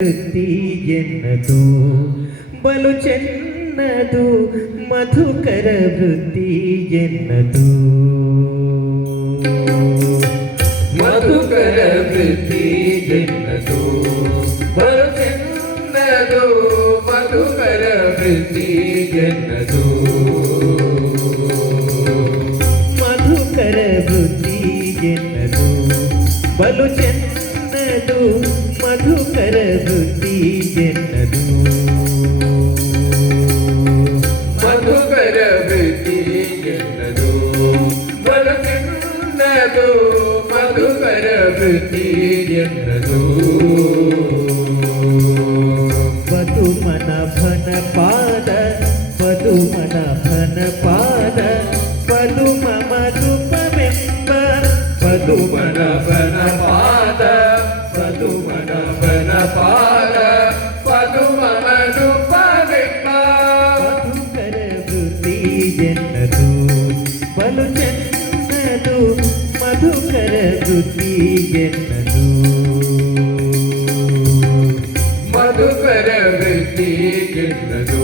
ವೃತ್ತಿ ಎನ್ನದು ಬಲು ಚೆನ್ನದು ಮಧುಕರ ವೃತ್ತಿ ಎನ್ನದು ಮಧುಕರ ವೃತ್ತಿ ಎನ್ನದು ಬಲು ಚೆನ್ನದು ಮಧುಕರ ವೃತ್ತಿ ಎನ್ನದು ಮಧುಕರ ವೃತ್ತಿ ಎನ್ನದು ಬಲು ಚೆನ್ನದು ಮಧುಕರ ವೃತ್ತಿ ಎನ್ನದು ಮಧುಕರ ವೃತ್ತಿ ಎನ್ನದು ಬಲು ಚೆನ್ನದು ಮಧುಕರ ವೃತ್ತಿ ಎನ್ನದು ಪದುಮನ ಭನ ಪಾದ ಪದುಮನ ಭನ ಪಾದ ಪದುಮ ಮಧುಪವೆಂಬ ಪದುಮನ ಬನ ಪಾದ ಪದುಮನ ಬನ ಪಾದ ಪದುಮ ಮಧುಪವೆಂಬ ಮಧುಕರ ವೃತ್ತಿ ಎನ್ನದು ಬಲು ಚೆನ್ನದು ಮಧುಕರ ವೃತ್ತಿ ಎನ್ನದು ಮಧುಕರ ವೃತ್ತಿ ಎನ್ನದು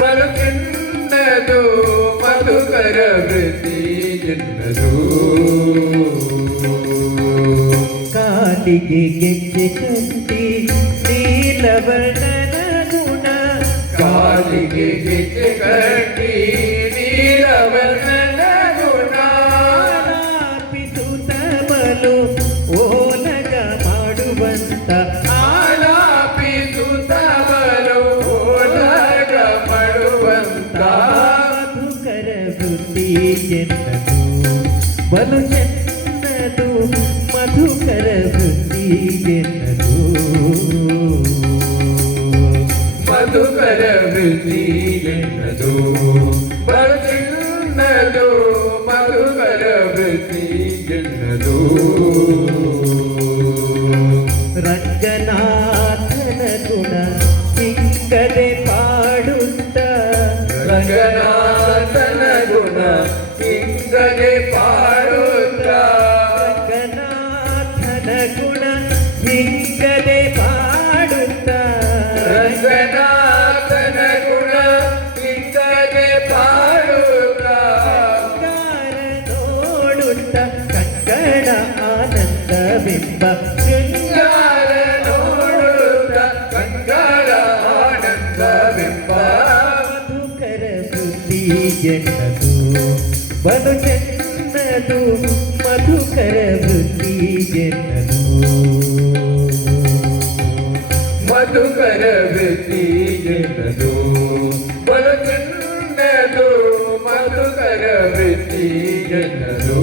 ಬಲು ಚೆನ್ನದು ಮಧುಕರ ವೃತ್ತಿ ಎನ್ನದು ಕಾಲಿಗೆ ಗೆಜ್ಜೆ ಕಟ್ಟಿ ನೀಲವರ್ಣನ ಗುಣ ಕಾಲಿಗೆ ಗೆಜ್ಜೆ ಕಟ್ಟಿ ನೀಲವರ್ಣನ ಗುಣ ಆಲಾಪಿಸುತ್ತ ಬಲು ಓಲಗ ಮಾಡುವಂತ ಆಲಾಪಿಸುತ್ತ ಬಲು ಓಲಗ ಮಾಡುವಂತ ಮಧುಕರ ವೃತ್ತಿ ಎನ್ನದು ಬಲು ಚೆನ್ನದು ಮಧುಕರ ವೃತ್ತಿ ಎನ್ನದು ಮಧುಕರ ವೃತ್ತಿ ಎನ್ನದು ಬಲು ಚೆನ್ನದು ಮಧುಕರ ವೃತ್ತಿ ಎನ್ನದು ರಂಗನಾಥನ ಗುಣ ಸಿಕ್ಕದೆ ಪಾಡುತ್ತ ರಂಗನಾಥನ ಗುಣ ಇಂಗನೆ ಪಾಡುತ್ತ ರಂಗನಾಥನ ಗುಣ ಸಿಕ್ಕದೆ ಪಾಡುತ್ತ ರಂಗನಾಥನ ಗುಣ ಇಂಗನೆ ಪಾಡುತ್ತ ಗಾರ ನೋಡುತ್ತ ಕಕ್ಕಡ ಆನಂದವೆಂಬ ಶೃಂಗಾರ ನೋಡುತ್ತ ಕಂಗಳ ಆನಂದವೆಂಬ ಮಧುಕರ ವೃತ್ತಿ ಎನ್ನದು ಬಲು ಚೆನ್ನದು ಮಧುಕರ ವೃತ್ತಿ ಎನ್ನದು ಮಧುಕರ ವೃತ್ತಿ ಎನ್ನದು ಬಲು ಚೆನ್ನದು ಮಧುಕರ ವೃತ್ತಿ ಎನ್ನದು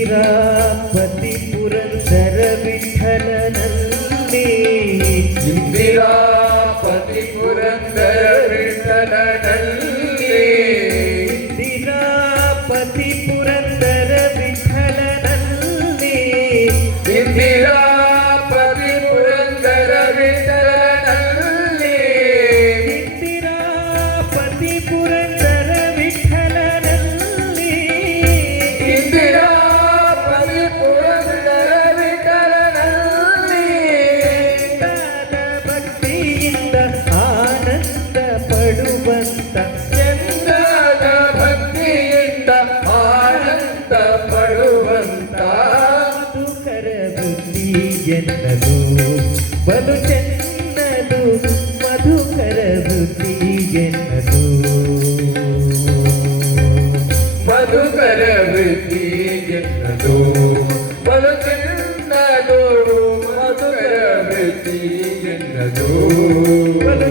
ಇಂದಿರಾಪತಿ ಪುರಂದರ ವಿಠಲನಲ್ಲಿ ಇಂದಿರಾಪತಿ ಪುರಂದರ ವಿಠಲನಲ್ಲಿ ಇಂದಿರಾಪತಿ ಪುರಂದರ ವಿಠಲನಲ್ಲಿ ಇಂದಿರಾಪತಿ ಪುರಂದರ ವಿಠಲನಲ್ಲಿ ಇಂದಿರಾಪತಿ ಪುರಂದರ ವಿಠಲನಲ್ಲಿ ಇಂದಿರಾಪತಿ ಪುರಂದರ ವಿಠಲನಲ್ಲಿ ದಾದ ಭಕ್ತಿಯಿಂದ ಆನಂದ ಪಡುವಂತ ಚಂದದ ಭಕ್ತಿಯಿಂದ ಆನಂದ ಪಡುವಂತ ಮಧುಕರ ವೃತ್ತಿ ಎನ್ನದು ಬಲು ಚೆನ್ನದು ಮಧುಕರ ವೃತ್ತಿ ಎನ್ನದು ಮಧುಕರ ವೃತ್ತಿ ಎನ್ನದು ಬಲು ಚೆನ್ನದು ಮಧುಕರ ವೃತ್ತಿ ಎನ್ನದು ಬಲು